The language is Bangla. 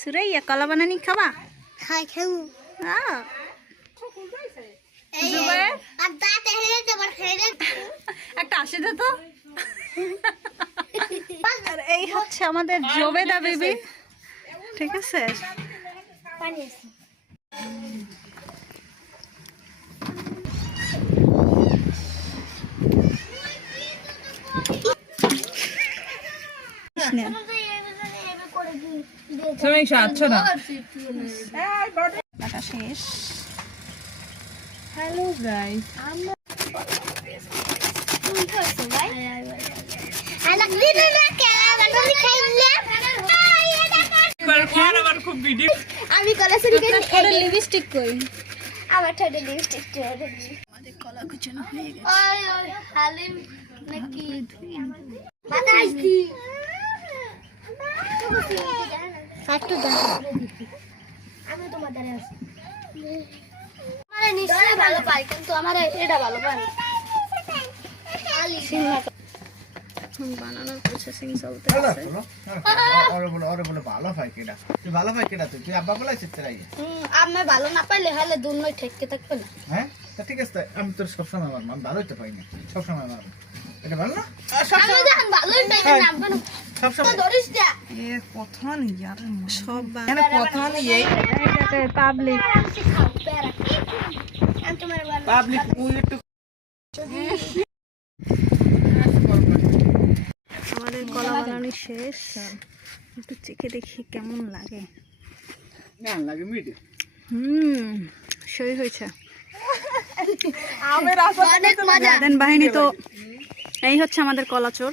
সুরাইয়া কলা বানানি খাবা? হ্যাঁ খাবো। একটা আসে দে তো। আর এই হচ্ছে আমাদের জবেদা বেবি, ঠিক আছে? শেষ। হ্যালো গাইস, আমি কলেজে লিপস্টিক কই? আমার ঠোঁটে লিপস্টিক আমাদের কলা কুচানো হয়ে গেছে। হালিম নাকি বাতাসি একটু দাঁড়া আমি তোমার দ্বারা আছি। আমার নিশ্চয়ই ভালো পাই, কিন্তু আমার এটা ভালো পাই না। বানানোর প্রসেসিং চলতে ভালো আছে। বলো ওরে বলো ভালো হয় কেডা? তুই ভালো হয় কেডা? তুই আব্বা বলাইছিস তোর আইয়া? আমি ভালো না পাইলে হলে দুনই ঠেককে থাকবে না। হ্যাঁ তা ঠিক আছে, আমি তোর সবসময় আমার মান ভালোই তো পাই না, সবসময় আমার এটা ভালো না? আমি যখন ভালোই পাই না নাম কেন সবসময় ধরিস না। সব এটাতে পাবলিক আমি তোমার ভালো পাবলিক তুই একটু আমাদের কলা বানানো শেষ, একটু চেখে দেখি কেমন লাগে। না লাগে মিডি সই হয়েছে। অনেক মজা। বাহিনী তো এই হচ্ছে আমাদের কলাচোর।